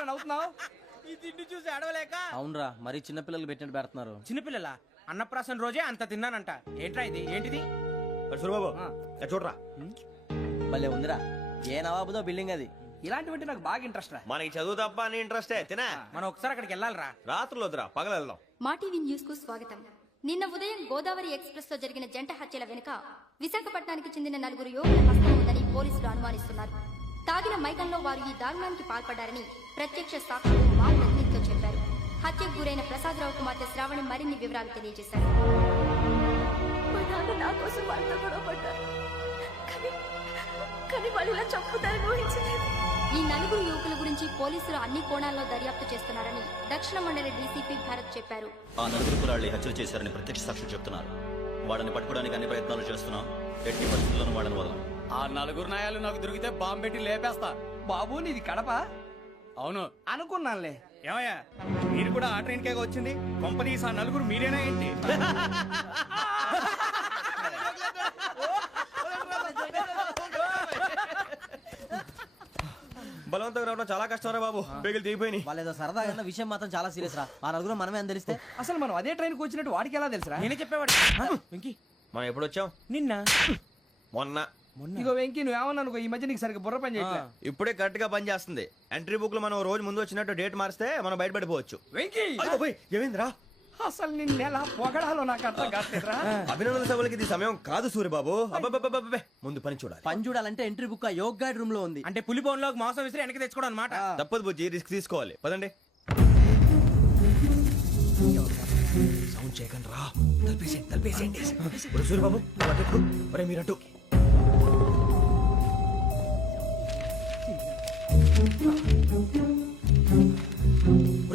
ఏంట్రా నవ్వుతున్నావు? ఈ తిండి చూసి అడవలేక. అవునరా, మరీ చిన్నపిల్లలు పెట్టినట్టు పెడుతున్నారు. చిన్నపిల్లల అన్నప్రాసన రోజే అంత తిన్నానంట. ఏంట్రా ఇది? ఏంటిది? సూరిబాబు చూడరా, భలే ఉందిరా. ఏ నవాబుదో బిల్డింగ్ అది. ఇలాంటివంటే నాకు బాగా ఇంట్రెస్ట్ రా. మనకి చదువు తప్ప అని ఇంట్రెస్టే తినా. మనం ఒకసారి అక్కడికి వెళ్ళాలిరా. రాత్రులు వద్దురా, పగలు వెళ్దాం. మా టీవీ న్యూస్ కు స్వాగతం. నిన్న ఉదయం గోదావరి ఎక్స్ప్రెస్ లో జరిగిన జంట హత్యల వెనుక విశాఖపట్నానికి చెందిన 4 యువకుల హస్తం ఉందని పోలీసులు అనుమానిస్తున్నారు. తాగిన మైకంలో వారు ఈ దారుణానికి పాల్పడ్డారని ప్రత్యక్ష సాక్షులు మా ప్రతినిధితో చెప్పారు. హత్యకు గురైన ప్రసాదరావు కుమార్తె శ్రావణి మరిన్ని వివరాలు తెలియజేశారు. ఈ 4 యువకుల గురించి పోలీసులు అన్ని కోణాల్లో దర్యాప్తు చేస్తున్నారని దక్షిణ మండలి డీసీపీ భరత్ చెప్పారు. ఆ 4 కులాళ్లు హత్యలు చేశారని ప్రత్యక్ష సాక్షులు చెప్తున్నారు. వాళ్ళని పట్టుకోవడానికి అన్ని ప్రయత్నాలు చేస్తున్నాం. ఎట్టి పరిస్థితుల్లోనూ వాళ్ళని వదలం. ఆ 4 నాయాలు నాకు దొరికితే బాంబు పెట్టి లేపేస్తా. బాబు నీది కడప? అవును అనుకున్నానులే. ఏమయ్యా, మీరు కూడా ఆ ట్రైన్ కేగా వచ్చింది? కంపెనీస్ ఆ 4 మీరేనా ఏంటి? బలవంతంగా రావడం చాలా కష్టం రా బాబు. బేగులు దిగిపోయినాయి. వాళ్ళేదో సరదాగా విషయం మాత్రం చాలా సీరియస్ రా. ఆ నలుగురు మనమే అని తెలిస్తే అసలు మనం అదే ట్రైన్కి వచ్చినట్టు వాడికి ఎలా తెలుసురా? నేనే చెప్పేవాడు. వెంకీ, మనం ఎప్పుడు వచ్చాం? నిన్న మొన్న. ఇగో వెంకీ, నువ్వేమన్నా అనుకో, ఈ మధ్య నీకు సరిగ్గా బుర్ర పని చేయట్లే. ఇప్పుడే కరెక్ట్ గా పని చేస్తుంది. ఎంట్రీ బుక్ లో మనం రోజు ముందు వచ్చినట్టు డేట్ మారిస్తే మనం బయటపడిపోవచ్చు. వెంకీ, ఏమైందిరా? అసలు నిన్న ఎలా పొగడాలో నాకు అర్థం కాట్లేదురా. అభినందన సభలకి ఇది సమయం కాదు సూరిబాబు. అబ్బబ్బబ్బబ్బబ్బే, ముందు పని చూడాలి. పని చూడాలంటే ఎంట్రీ బుక్ ఆ యోగ్ గైడ్ రూమ్ లో ఉంది. అంటే పులి బోన్ లోకి మాంసం విసిరి వెనక్కి తెచ్చుకోవడం అనమాట. తప్పదు బుజ్జి, రిస్క్ తీసుకోవాలి. పదండి. సౌండ్ చేయకండి రా. తలపేసేయండి. సూరిబాబు మీరట్టు.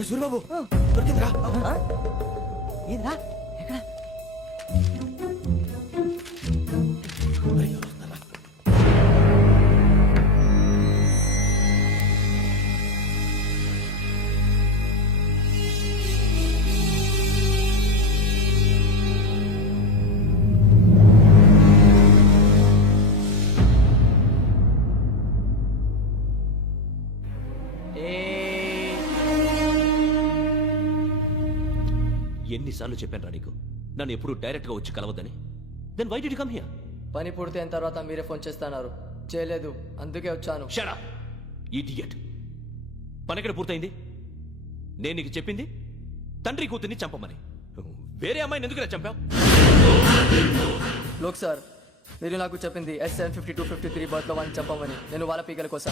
సూరిబాబు దొరికిందిరా. ఏంద్రా ఎక్కడ? ఎన్నిసార్లు చెప్పాను రా నీకు, నన్ను ఎప్పుడు డైరెక్ట్ గా వచ్చి కలవద్దని? Then why did you come here? పని పూర్తయిన తర్వాత మీరే ఫోన్ చేస్తున్నారు. చేయలేదు, అందుకే వచ్చాను. Shut up idiot. పని ఎక్కడ పూర్తయింది? నేను నీకు చెప్పింది తండ్రి కూతుర్ని చంపమని. వేరే అమ్మాయిని ఎందుకు చంపావు? లోక్ సార్, మీరు నాకు చెప్పింది S75253 బర్త్ లో వాళ్ళని చంపమని. నేను వాళ్ళ పీకల కోసం.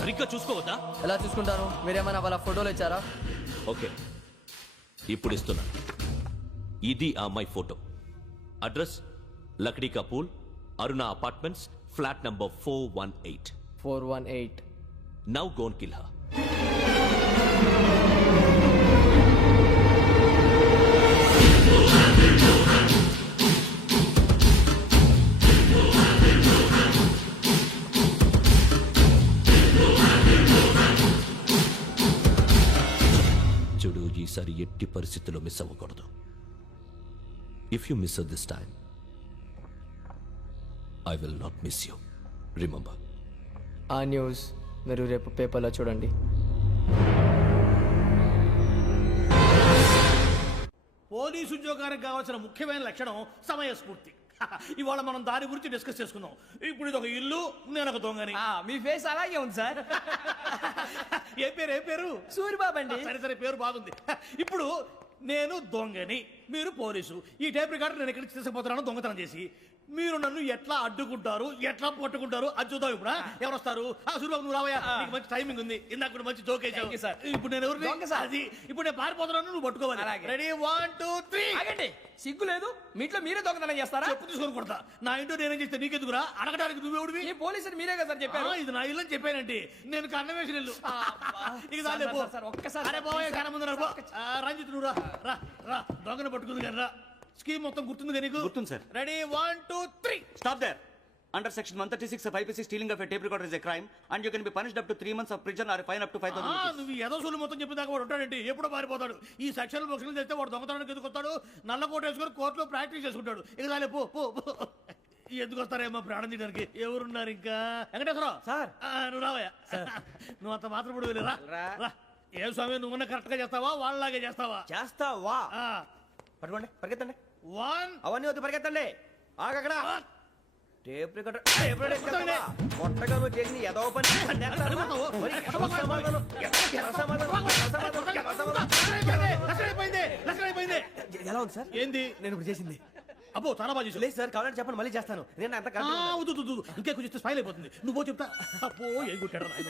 సరిగ్గా చూసుకోవద్దా? ఎలా చూసుకుంటాను? మీరేమైనా వాళ్ళ ఫోటోలు ఇచ్చారా? ఓకే, ఇప్పుడు ఇస్తున్నా. ఇది ఆ అమ్మాయి ఫోటో. అడ్రస్ లక్డీ కా pool, Aruna apartments, flat number 418. 418. Now go and kill her. చూడు, ఈసారి ఎట్టి పరిస్థితుల్లో మిస్ అవ్వకూడదు. If you miss this time, I will not miss you. Remember. ఆ న్యూస్ మీరు రేపు పేపర్లో చూడండి. పోలీసు ఉద్యోగానికి కావాల్సిన ముఖ్యమైన లక్షణం సమయస్ఫూర్తి. ఇవాళ మనం దాని గురించి డిస్కస్ చేసుకుందాం. ఇప్పుడు ఇది ఒక ఇల్లు, నేను ఒక దొంగని. మీ ఫేస్ అలాగే ఉంది సార్. ఏ పేరు? సూరిబాబు అండి. సరే పేరు బాగుంది. ఇప్పుడు నేను దొంగని, మీరు పోలీసు. ఈ టైప్ రికార్డు నేను ఎక్కడికి తీసుకుపోతున్నాను దొంగతనం చేసి. మీరు నన్ను ఎట్లా అడ్డుకుంటారు, ఎట్లా పట్టుకుంటారు అది చూద్దాం. ఇప్పుడు ఎవరు వస్తారు? సూరిబాబు నువ్వు రావయ్యా, నీకు మంచి టైమింగ్ ఉంది. ఇందాక కూడా మంచి జోక్ వేసావు సార్. ఇప్పుడు నేను ఎవరు? అది ఇప్పుడు నేను పారిపోతున్నాను, నువ్వు పట్టుకోవాలి. రెడీ 1 2 3. ఆగండి, సిగ్గు లేదు? మీ ఇంట్లో మీరే దొంగతనం చేస్తారా? చెప్పు తీసుకొని కొడతా. నా ఇంట్లో నేనేం చేస్తే నీకెందుకురా? అడగడానికి నువ్వెవడివి? ఈ పోలీసులు మీరే కదా సార్ చెప్పారు. ఇది నా ఇల్లు అని చెప్పానంటే నేను కన్న వేసిన ఇల్లు. ఒక్కసారి రంజిత్ నువ్వు రా. దొంగను పట్టుకుంది కానీ రా. స్కీమ్ మొత్తం గుర్తుంది కదా నీకు? గుర్తుంది sir. Ready 1 2 3. Stop there. Under section 136 of IPC, stealing of a tape recorder is a crime and you can be punished up to 3 months of prison or a fine up to 5,000 rupees. నువ్వు ఏదో సూలు మొత్తం చెప్పేదాకా వాడు ఉంటాడండి. ఎప్పుడో పారిపోతాడు. ఈ section బుక్స్లు తెస్తే వాడు దొంగతనానికి ఎదుకొస్తాడు. నల్ల కోట వేసుకొని కోర్టులో ప్రాక్టీస్ చేసుకుంటాడు. ఇక చాలే పో. ఎందుకు వస్తారేమో ప్రాణం తీయడానికి ఎవరున్నారు ఇంకా వెంకటేశ్వరరావు సార్. నువ్వు రావయ్యా నువ్వు అంత మాత్రం ఇప్పుడు వెళ్ళి రా ఏం స్వామి నువ్వున్న కరెక్ట్ గా చేస్తావా వాళ్ళలాగే చేస్తావా చేస్తావా పట్టుకోండి పరిగెత్తండి వన్ అవన్నీ వద్దు పరిగెత్తండి ఆగక్కడ టేప్ రికార్డర్ టేప్ రికార్డర్ ఎక్కేస్తావా? కొత్తగా నువ్వు చేసిన ఏదో పని అయిపోయింది ఎలా ఉంది సార్ ఏంది నేను ఇప్పుడు చేసింది అబ్బో చాలా బాగా చేసావు. లేదు సార్ కావాలంటే చెప్పండి మళ్ళీ చేస్తాను నేను అంత ఆ, వద్దు, వద్దు, వద్దు. ఇంకే కొంచెం స్మైల్ అయిపోతుంది నువ్వు చెప్తా అబ్బో ఏం కొట్టాడు నాయన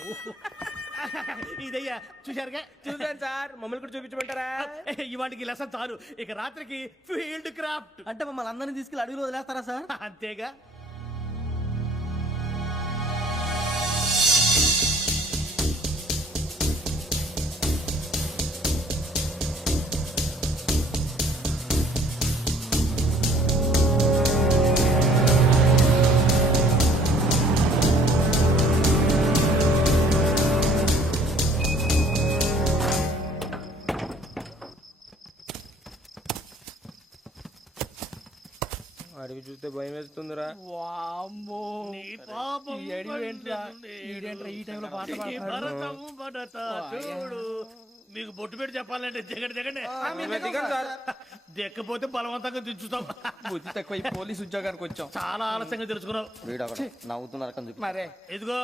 ఇదయ్యా చూశారుగా చూసాను సార్ మమ్మల్ని కూడా చూపించమంటారా ఇవాటికి లెసన్ చాలు ఇక రాత్రికి ఫీల్డ్ క్రాఫ్ట్ అంటే మమ్మల్ని అందరినీ తీసుకెళ్ళి అడుగులో వదిలేస్తారా సార్? అంతేగా అడిగి చూస్తే భయం వేస్తుందిరా నీ పాపం ఈ టైంలో పాట ఈ భరతం భరత చూడు మీకు బొట్టు పెట్టి చెప్పాలంటే జగన్ జగన్ దెక్కపోతే బలవంతంగా దించుతాం బుద్ధి తక్కువ పోలీస్ ఉద్యోగానికి వచ్చాం చాలా ఆలస్యంగా తెలుసుకున్నావు వీడు అక్కడ నవ్వుతున్నారు కని చెప్పి. మరే ఇదిగో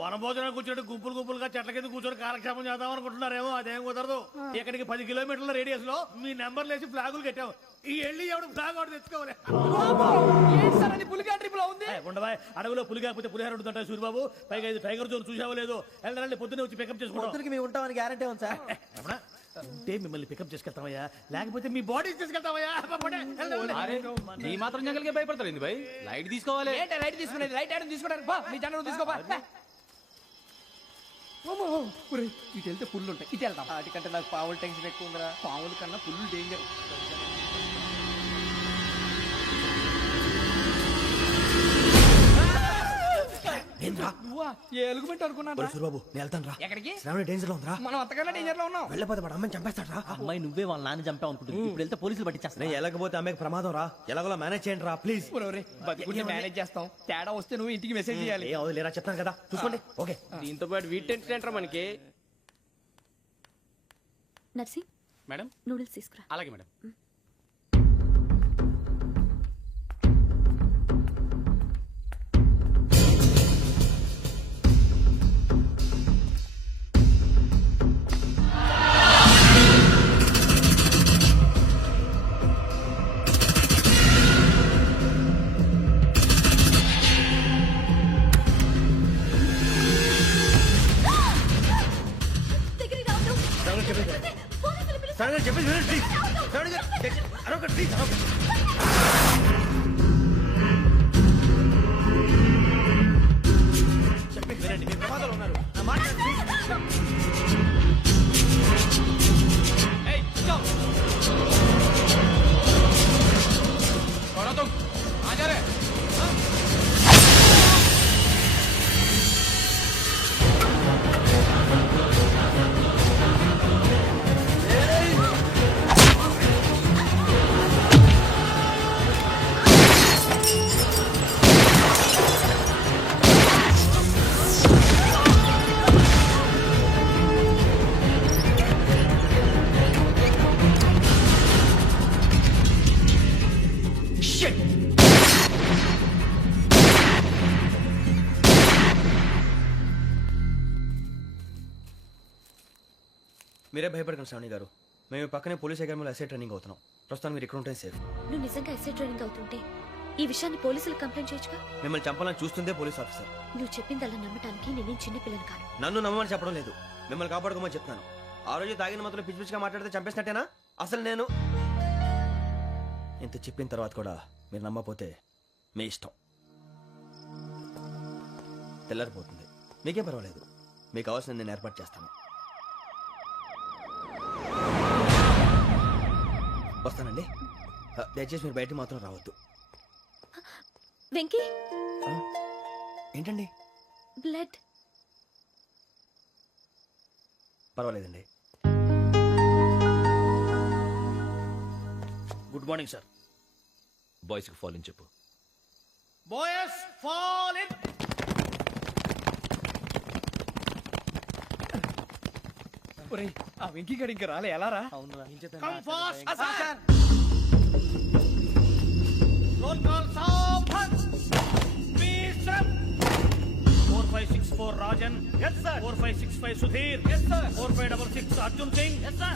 వనభోజనానికి కూర్చోటి గుంపులు గుంపులుగా చెట్ల కింద కూర్చొని కాలక్షేపం చేద్దాం అనుకుంటున్నారేమో అదేం కుదరదు ఇక్కడికి 10 కిలోమీటర్ల రేడియస్ లో మీ నెంబర్లు వేసి ఫ్లాగులు కట్టాము ఈ వెళ్ళి ఎవడు ఫ్లాగ్ ఒకటి తెచ్చుకోవాలి పులిగా ట్రిప్ లో ఉంది ఉండవా అడవిలో పులి కాకపోతే పులిహార ఉంటుంటాయి సూరిబాబు పైగా ఇది టైగర్ జోన్ చూసావో లేదో వెళ్ళాలంటే పొద్దున్నే వచ్చి పికప్ చేసుకుంటాం పొద్దునకి మేము ఉంటామని గ్యారంటీ ఉంది సార్. రమణ, ఉంటే మిమ్మల్ని పికప్ చేసుకెళ్తామయ్యా లేకపోతే మీ బాడీ తీసుకెళ్తామయ్యా పోనీ, వెళ్ళండి. ఈ మాత్రం జంగల్కే భయపడతారు ఏంది భయ్ లైట్ తీసుకోవాలి ఏంటి లైట్ తీసుకునేది లైట్ ఐటమ్ తీసుకోవడానికి బా మీ జనం తీసుకోబా ఇటు వెళ్తే పుల్లు ఉంటాయి ఇటు వెళ్తాం వాటికంటే నాకు పావులు టెన్షన్ ఎక్కువ ఉందిరా. పాముల కన్నా పుల్లు డేంజర్ నువ్వా ఏ ఎలుగుబెట్టి అనుకున్నాను సూరిబాబు నేను వెళ్తాను రా ఎక్కడికి శ్రావణి డేంజర్ లో ఉందిరా మనం అంతకన్నా డేంజర్ లో ఉన్నాం వెళ్ళపోతే వాడు అమ్మని చంపేస్తాడు రా అమ్మాయి నువ్వే వాళ్ళ నాన్న చంపావు అనుకుంటుంది. ఇప్పుడు వెళ్తే పోలీసులు పట్టించేస్తా. నేను వెళ్ళకపోతే అమ్మాయికి ప్రమాదం రా ఎలాగోలా మేనేజ్ చేయండి రా ప్లీజ్ బతుకుంటే మేనేజ్ చేస్తాం తేడా వస్తే నువ్వు ఇంటికి మెసేజ్ చేయాలి ఏ అవదు లేరా చెప్తాను కదా చూసుకోండి ఓకే దీంతో పాటు వీటి టెంట్ ఏంట్రా మనకి నర్సి మేడం నూడిల్స్ తీసుకురా. అలాగే మేడం దగ్గరికి రావద్దు. శ్రావణి చెప్పేసి వినండి ప్లీజ్ శ్రావణి గారు అరొకటి ప్లీజ్ చెప్పేసి వినండి మీరు ప్రమాదంలో ఉన్నారు నా మాట ప్లీజ్ మీరే భయపడకండి శ్రావణి గారు మేము పక్కనే పోలీస్ అకాడమీలో ఎస్ఐ ట్రైనింగ్ అవుతున్నాం ప్రస్తుతం మీరు ఇక్కడ ఉంటే సేఫ్ నువ్వు నిజంగా ఎస్ఐ ట్రైనింగ్ అవుతుంటే ఈ విషయాన్ని పోలీసులకు కంప్లైంట్ చేయొచ్చుగా. మిమ్మల్ని చంపాలని చూస్తుందే పోలీస్ ఆఫీసర్ నువ్వు చెప్పిందల్లా నమ్మటానికి నేనేం చిన్నపిల్లని కాను. నన్ను నమ్మమని చెప్పడం లేదు మిమ్మల్ని కాపాడుకోమని చెప్తున్నాను ఆ రోజు తాగిన మొదలు పిచ్చి పిచ్చిగా మాట్లాడితే చంపేసినట్టేనా అసలు నేను ఇంత చెప్పిన తర్వాత కూడా మీరు నమ్మపోతే మీ ఇష్టం తెల్లారిపోతుంది మీకే పర్వాలేదు మీకు కావాల్సిన నేను ఏర్పాటు చేస్తాను వస్తానండి దయచేసి మీరు బయటికి మాత్రం రావద్దు వెంకీ ఏంటండి బ్లడ్. పర్వాలేదండి గుడ్ మార్నింగ్ సార్ బాయ్స్కి ఫాలో చెప్పు బాయ్స్ ఫాల్ ఇన్. ఒరేయ్, ఆ వెంకీ గడి ఇంకా రాలే, ఎలా రా? Come fast sir. Roll call సావధాన్. విశ్రమ్. 4564 Rajan. yes sir. 4565 Sudheer. yes sir. 4566 Arjun Singh. yes sir.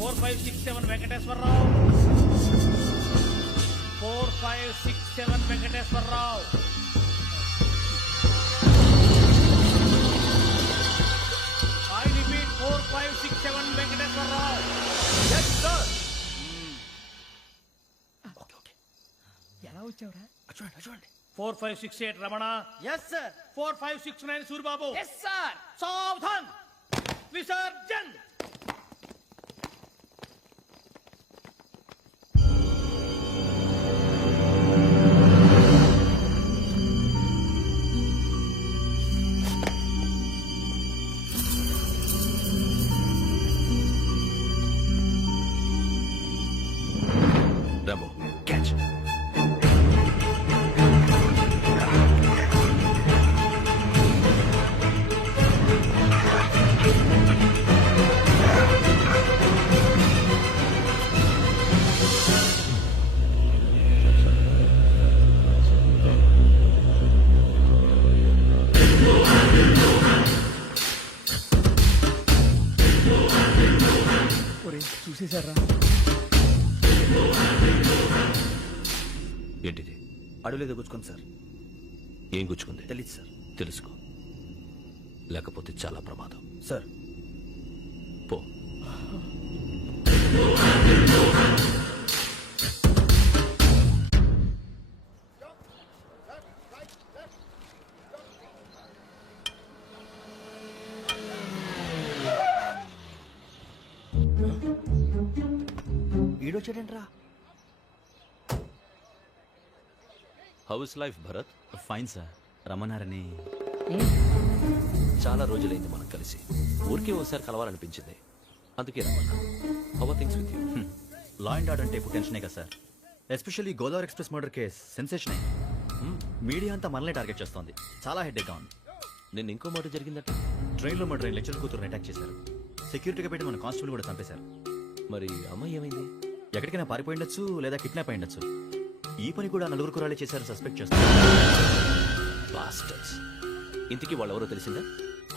4567 Venkateswararao. 4567 Venkateswararao. I repeat 4567 Venkateswararao. yes sir. ఎలా వచ్చావురా? చూడండి 4568 రమణ. Yes sir. 4569 సూరిబాబు. ఎస్ సార్. సావధాన్. విసర్జన్. Rambo, catch. ఒరేయ్, చూసేశారా? ఏంటిది? అడవిలో గుచ్చుకోండి సార్. ఏం గుచ్చుకుంది? తెలీదు సార్. తెలుసుకో, లేకపోతే చాలా ప్రమాదం. సార్ పో. ఈడొచ్చాడేంట్రా? How is life Bharat? Fine sir. రమ్మన్నారని. చాలా రోజులైంది మనం కలిసి. ఊరికే ఓసారి కలవాలనిపించింది, అందుకే రమ్మన్నా. How are things with you? Law and order అంటే ఇప్పుడు టెన్షనే కదా sir. Especially Godavari express murder case sensation అయింది. మీడియా అంతా మనల్ని టార్గెట్ చేస్తోంది. చాలా హెడ్ఏక్గా ఉంది. నేను ఇంకో మాట జరిగిందట. ట్రైన్లో మా ట్రైన్ లెక్చర్ కూతురుని అటాక్ చేశారు. సెక్యూరిటీగా పెట్టి మన కానిస్టేబుల్ కూడా చంపేశారు. మరి అమ్మాయి ఏమైంది? ఎక్కడికైనా పారిపోయి ఉండొచ్చు, లేదా కిడ్నాప్ అయి ఉండొచ్చు. ఈ పని కూడా నలుగురు కురాలే చేశారు సస్పెక్ట్ చేస్తారు. బాస్టర్స్. ఇంతకీ వాళ్ళెవరో తెలిసిందా?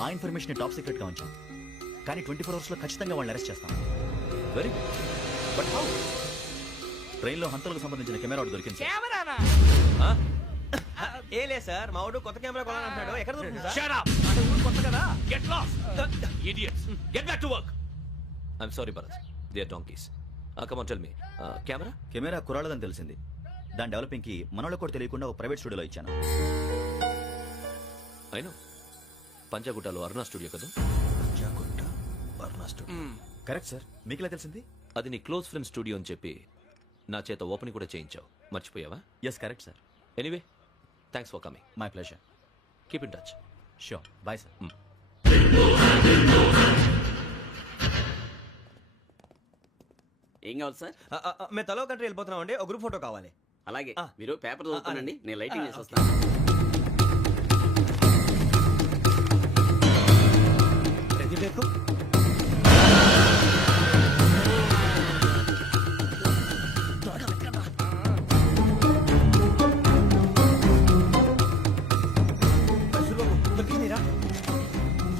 ఆ ఇన్ఫర్మేషన్ టాప్ సీక్రెట్ గా ఉంచాం, కానీ 24 hours లో ఖచ్చితంగా వాళ్ళని అరెస్ట్ చేస్తాం. Very good. But how? ట్రైన్లో హంతలకు సంబంధించిన కెమెరా ఒకటి దొరికింది సార్. కెమెరానా? ఏలే సార్, మా వాడు కొత్త కెమెరా కొనాలంటున్నాడు. ఎక్కడ దొరుకుతుంది సార్? Shut up! అంటే ఊరు కొత్త కదా. Get lost! Idiots! Get back to work! I'm sorry, Bharat. They are donkeys. Come on, tell me. Camera? Camera కురాలదని తెలిసింది. దాని డెవలపింగ్ కి మనలో కూడా తెలియకుండా ఒక ప్రైవేట్ స్టూడియోలో ఇచ్చాను. I know. పంజాగుట్టలో అరుణా స్టూడియో కదా? అరుణా స్టూడియో. Correct sir. మీకు ఎలా తెలిసింది? అది నీ క్లోజ్ ఫ్రెండ్ స్టూడియో అని చెప్పి నా చేత ఓపెనింగ్ కూడా చేయించావు. మర్చిపోయావా? Yes correct sir. Anyway, thanks for coming. My pleasure. Keep in touch. Sure. Bye sir. ఏం కావాలి సార్? మేము తలో కంట్రీ వెళ్ళిపోతున్నాం అండి. ఒక గ్రూప్ ఫోటో కావాలి. అలాగే, మీరు పేపర్ చదువుతానండి, నేను లైటింగ్ చేసి వస్తాను. రెడీ రేపు.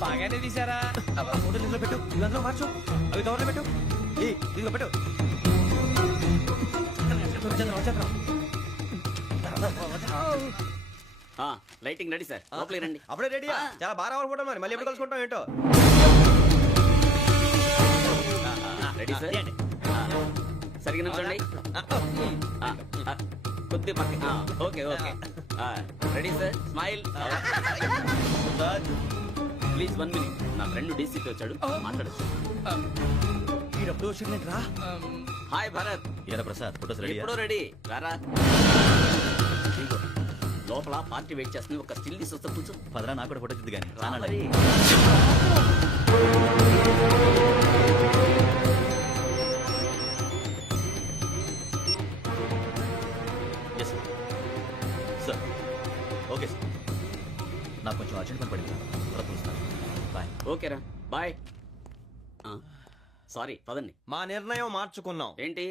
బాగానే తీసారా? ఫోటో ఇందులో పెట్టు, ఇదంతా మార్చు, అవి కవర్లో పెట్టు. ఇదిగో పెట్టు. లైటింగ్ రెడీ సార్, లోపలికి రండి. అప్పుడే రెడీ. చాలా బాగా రావాలి ఫోటో. మరి మళ్ళీ ఎప్పుడు కలుసుకుంటాం ఏంటో. Ready sir. సరిగ్గా నిల్చోండి. కొద్ది పక్క. Okay okay. Ready sir. Smile. Please 1 minute. నా ఫ్రెండ్ డీసీకి వచ్చాడు, మాట్లాడచ్చు. ఈడప్పుడు వచ్చిందంటరా. హాయ్ భరత్. ఎరా ప్రసాద్, ఫోటోస్ రెడీ? ఎప్పుడో రెడీ. రారా. ఇదిగో, లోపల పార్టీ వెయిట్ చేస్తుంది. ఒక స్టిల్ తీసి వస్తా, కూర్చో. పదరా, నాకు కూడా ఫోటో తిద్దు కానీ. రా మరి. ఎస్ సార్ ఓకే సార్ నాకు కొంచెం అర్జెంట్ పని పడింది తర్వాత కలుస్తాను బాయ్ ఓకేరా బాయ్. సారీ పదండి. మా నిర్ణయం మార్చుకున్నాం. ఏంటి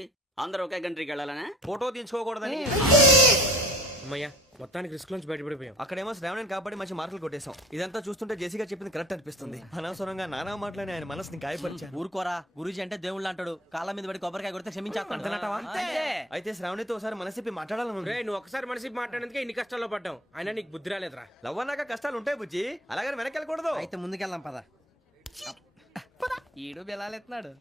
అందరూ ఒకే కంట్రీకి వెళ్ళాలనే? ఫోటో తీసుకోకూడదని. అమ్మయ్యా మొత్తానికి రిస్క్ నుంచి బయటపడిపోయాం. అక్కడేమో శ్రావణిని కాబట్టి మంచి మార్కులు కొట్టేశాం. ఇదంతా చూస్తుంటే జేసీగా చెప్పింది కరెక్ట్ అనిపిస్తుంది. అనవసరంగా నానా మాటలని ఆయన మనసుని గాయపరిచాను. ఊరుకోరా, గురూజీ అంటే దేవుళ్ళు అంటాడు. కాళ్ళ మీద పడి కొబ్బరికాయ కొడితే క్షమించేస్తాను. అయితే శ్రావణితో ఒకసారి మనసిప్పి మాట్లాడాలను. రే నువ్వు ఒకసారి మనిషి మాట్లాడేందుకే ఇన్ని కష్టాల్లో పడ్డాం. అయినా నీకు బుద్ధి రాలేదురా. లవ్ అన్నాక కష్టాలు ఉంటాయి బుజ్జి, అలాగని వెనక్కి వెళ్ళకూడదు. అయితే ముందుకెళ్దాం పద. ఈడు బెలాలెత్తున్నాడు.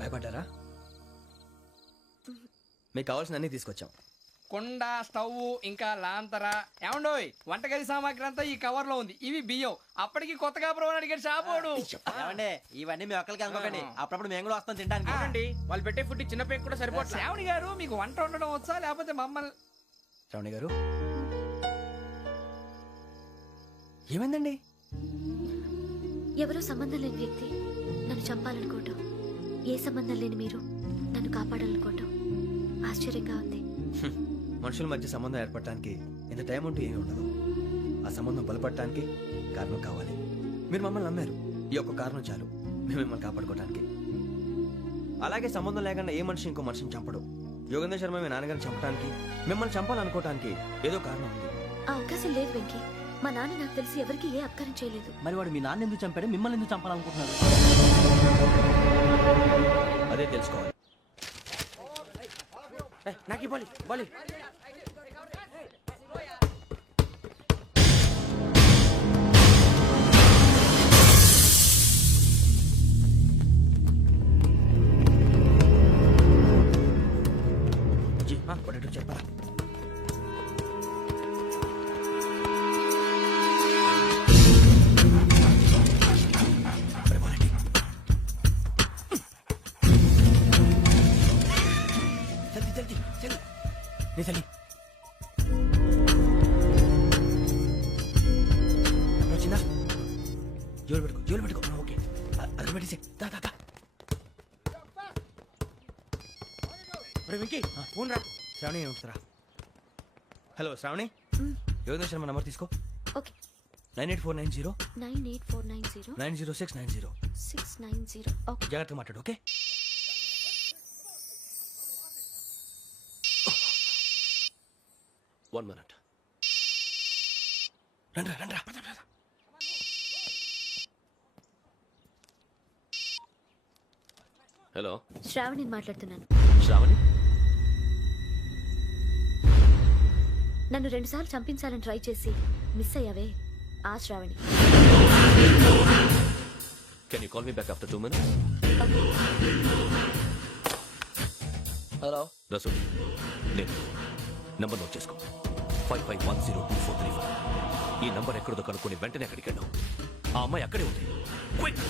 భయపడ్డారా? మీకు కావాల్సిన అన్ని తీసుకొచ్చాం. కుండ, స్టవ్, ఇంకా లాంతర. ఏమండోయ్, వంటగది సామాగ్రి అంతా ఈ కవర్ లో ఉంది. ఇవి బియ్యం. అప్పటికి కొత్తగా బ్రౌన్ అడిగాడు షాపోడు. ఏమండి, ఇవన్నీ మీ ఒక్కరికి అనుకోకండి. అప్పుడప్పుడు మేము కూడా వస్తాం తినడానికి. అవునండి, వాళ్ళు పెట్టే ఫుడ్ చిన్న పేక్ కూడా సరిపోతుంది. శ్రావణి గారు, మీకు వంట వండడం వచ్చా లేకపోతే మమ్మల్ని? శ్రావణి గారు ఏమైందండి? ఎవరో సంబంధం లేని వ్యక్తి నన్ను చంపాలనుకోవటం, ఏ సంబంధం లేని మీరు నన్ను కాపాడాలనుకోవటం ఆశ్చర్యంగా ఉంది. మనుషుల మధ్య సంబంధం ఏర్పడటానికి ఇంత టైం ఉంటూ ఏమీ ఉండదు. ఆ సంబంధం బలపడటానికి కారణం కావాలి. మీరు మమ్మల్ని నమ్మారు, ఈ ఒక్క కారణం చాలు మేము మిమ్మల్ని కాపాడుకోవడానికి. అలాగే సంబంధం లేకుండా ఏ మనిషి ఇంకో మనిషిని చంపడు. యోగేంద్ర శర్మ మీ నాన్నగారిని చంపడానికి, మిమ్మల్ని చంపాలనుకోవటానికి ఏదో కారణం ఉంది. ఆ అవకాశం లేదు వెంకీ. మా నాన్న నాకు తెలిసి ఎవరికి ఏ అపకారం చేయలేదు. మరి వాడు మీ నాన్న ఎందుకు చంపాడు, మిమ్మల్ని ఎందుకు చంపాలనుకుంటున్నారు? అదే తెలుసుకోవాలి. నాకు ఇవ్వాలి బాలి. చెప్పరా? వచ్చిందా? జోలు పెట్టుకో, జోలు పెట్టుకో. ఓకే, అది పెట్టేసి వెంకీ ఫోన్ రా. శ్రావణి ఉంటుందిరా. హలో శ్రావణి, యోగేంద్ర శర్మ నంబర్ తీసుకో. ఓకే. 98490 98490 90690. 690. ఓకే. జాగ్రత్తగా మాట్లాడు. ఓకే. One minute. రండ్రా రండ్రా. హలో శ్రావణి మాట్లాడుతున్నాను. శ్రావణి, నన్ను 2 సార్లు చంపించాలని ట్రై చేసి మిస్ అయ్యావే, ఆ Shravani. can you call me back after 2 minutes? Hello Rasool, నేను నంబర్ నోట్ చేసుకో. 55102435. ఈ నంబర్ ఎక్కడదో కనుక్కొని వెంటనే అక్కడికి వెళ్ళాం. ఆ అమ్మాయి అక్కడే ఉంది. క్విక్.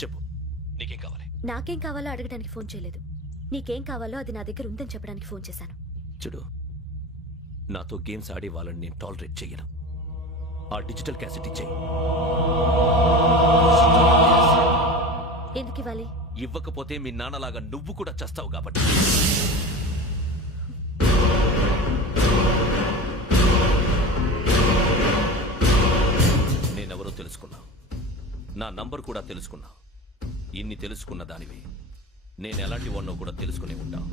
చెప్పు, నీకేం కావాలి? నాకేం కావాలో అడగడానికి ఫోన్ చేయలేదు. నీకేం కావాలో అది నా దగ్గర ఉందని చెప్పడానికి ఫోన్ చేశాను. చూడు, నాతో గేమ్స్ ఆడే వాళ్ళని నేను టాలరేట్ చెయ్యను. ఆ డిజిటల్ క్యాసెట్ ఇచ్చేయి. ఎందుకు ఇవ్వాలి? ఇవ్వకపోతే మీ నాన్నలాగా నువ్వు కూడా చస్తావు కాబట్టి. నేనెవరో తెలుసుకున్నావు, నా నంబర్ కూడా తెలుసుకున్నావు. ఇన్ని తెలుసుకున్న దానివి నేను ఎలాంటి వాడినో కూడా తెలుసుకుని ఉంటావు.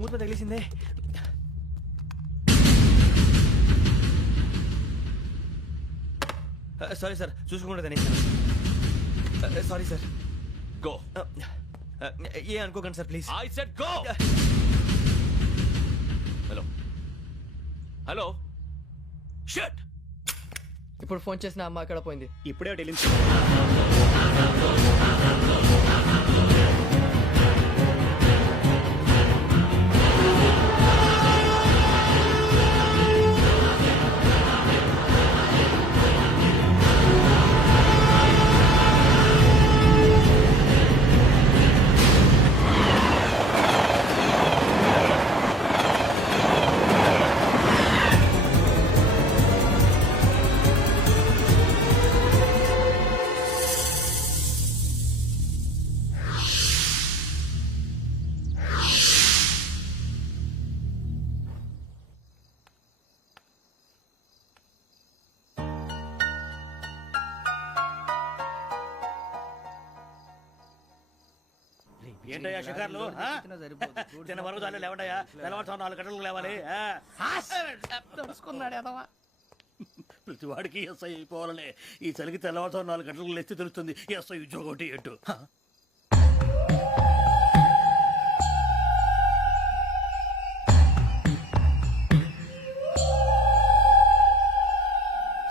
మూత తగిలిసిందే. సారీ సార్, చూసుకోకుండా తినేసాను. Sorry sir. గో. ఏ అనుకోకండి sir please. I said go. Hello hello. Shut. ఇప్పుడు ఫోన్ చేసిన అమ్మ అక్కడ పోయింది. ఇప్పుడే వెళ్ళింది. ఏంటయ్యా షికార్లు? తిన్న వరకు చాలు లేవండయ్యా. తెల్లవారుతో 4 గంటలకు లేవాలి. తెలుసుకున్నాడు ఎదవా. ప్రతి వాడికి ఎస్ఐ అయిపోవాలనే ఈ చలికి తెల్లవారుతో 4 గంటలకు లేస్తే తెలుస్తుంది ఎస్ఐ ఉద్యోగం ఒకటి ఎట్టు.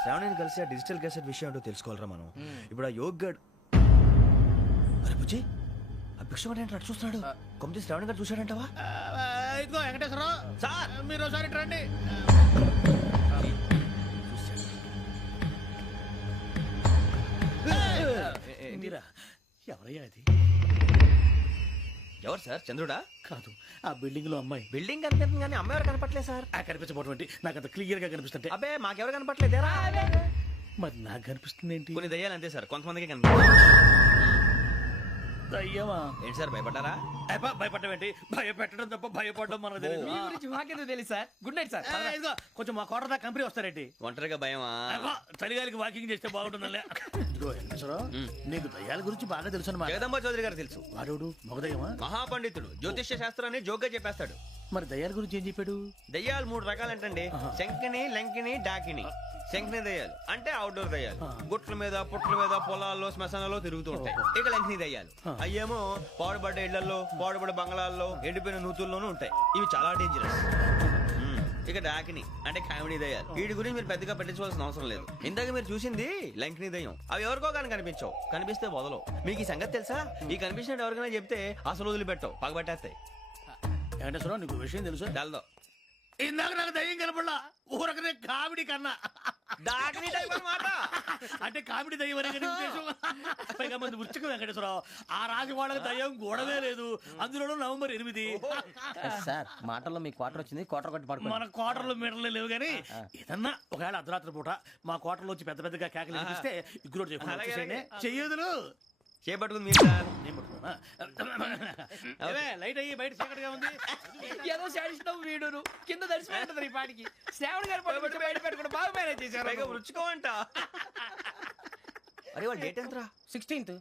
శ్రావణిని కలిసి ఆ డిజిటల్ క్యాసెట్ విషయం ఏంటో తెలుసుకోవాలరా మనం. ఇప్పుడు ఆ యోగ్ గడ్ అరే బుజ్జి, ఆ భిక్షం అంటే అటు చూస్తున్నాడు. కొమ్మతి శ్రావణి గారు చూశాడంటావా? ఇదిగో వెంకటేశ్వరరావు సార్, మీరు ఒకసారి ఇటు రండి. మీరా? ఎవరయ్యా అది? ఎవరు సార్? చంద్రుడా? కాదు, ఆ బిల్డింగ్ లో అమ్మాయి. బిల్డింగ్ కనిపిస్తుంది కానీ అమ్మ ఎవరు కనపట్లేదు సార్. కనిపించబోటువంటి నాకు అంత క్లియర్ గా కనిపిస్తుంటే. అబ్బే మాకెవరు కనపట్లేదేరా? మరి నాకు కనిపిస్తుంది ఏంటి? కొన్ని దయ్యాలు అంతే సార్, కొంతమందికి కనిపిస్తుంది. అయ్యమా ఏంటి సార్ భయపడ్డారా? భయపడడం ఏంటి? భయపెట్టడం తప్ప భయపడడం మనకు తెలియదు. మీ గురించి మాకేదో తెలుసు సార్. Good night sir. ఇదిగో కొంచెం మా కోట దాకా కంపెనీ వస్తారేంటి? ఒంటరిగా భయమా? చలిగాలికి వాకింగ్ చేస్తే బాగుంటుందిలే. ఇదిగో వెంకటేశ్వరరావు, నీకు దయ్యాల గురించి బాగా తెలుసు అన్నమాట. జగదంబ చౌదరి గారు తెలుసు. వాడు మగదయ్యమా? మహాపండితుడు, జ్యోతిష్య శాస్త్రాన్ని జోగ్గా చెప్పేస్తాడు. మరి దయ్యాల గురించి ఏం చెప్పాడు? దయ్యాలు 3 రకాలంటండి. శంకిని, లంకిని, డాకిని. శంకిని దయ్యాలు అంటే అవుట్డోర్ దయ్యాలు, గుట్ల మీద పుట్ల మీద పొలాల్లో శ్మశానాల్లో తిరుగుతూ ఉంటాయి. ఇక లంకిని దయ్యాలు అయ్యేమో పాడుబడ్డ ఇళ్లలో, పాడుబడ్డ బంగ్లాల్లో, ఎండిపోయిన నూతుల్లోనూ ఉంటాయి. ఇవి చాలా డేంజరస్. ఇక డాకిని అంటే కామెడీ దయ్యాలు. వీటి గురించి మీరు పెద్దగా పట్టించుకోవాల్సిన అవసరం లేదు. ఇందాక మీరు చూసింది లంకిని దయ్యం. అవి ఎవరికో కానీ కనిపించవు, కనిపిస్తే వదలవు. మీకు ఈ సంగతి తెలుసా? ఈ కనిపించినట్టు ఎవరికైనా చెప్తే అసలు వదిలిపెట్టవు, పగబట్టేస్తాయి. వెంకటేశ్వరరావు, నీకు విషయం తెలుసు? డల్దో ఇందాక నాకు దయ్యం కనపడలా, ఊరకనే కామెడీ కన్నా. డాకిని టైప్ అన్నమాట. అంటే కామెడీ దయ్యం అనే కదా ఉద్దేశం. పైగా మంది ఉచ్చకం వెంకటేశ్వరరావు. ఆ రాజు వాళ్ళకి దయ్యం గొడవే లేదు, అందులోనూ నవంబర్ 8. సార్ మాటల్లో మీ క్వార్టర్ వచ్చింది, క్వార్టర్ కొట్టి పడుకో. మన క్వార్టర్లో మీటర్లు లేవు కానీ ఏదన్నా ఒకవేళ అర్ధరాత్రి పూట మా క్వార్టర్లో వచ్చి పెద్ద పెద్దగా కేకలు వినిపిస్తే ఇగ్గురు చెయ్యదులు చేపట్టుకుంది మీరు సార్. లైట్ అయ్యి బయట చీకటిగా ఉంది. ఏదో శాడిస్తావు వీడును కింద దర్శనం ఈ పాటికి. శ్రావణ్ గారు పట్టుబట్టి బయట పెట్టుకుంటే బాగా మేనేజ్ చేశారు. రుచుకోమంట. అరే వాళ్ళ డేట్ ఎంతరా? 16th.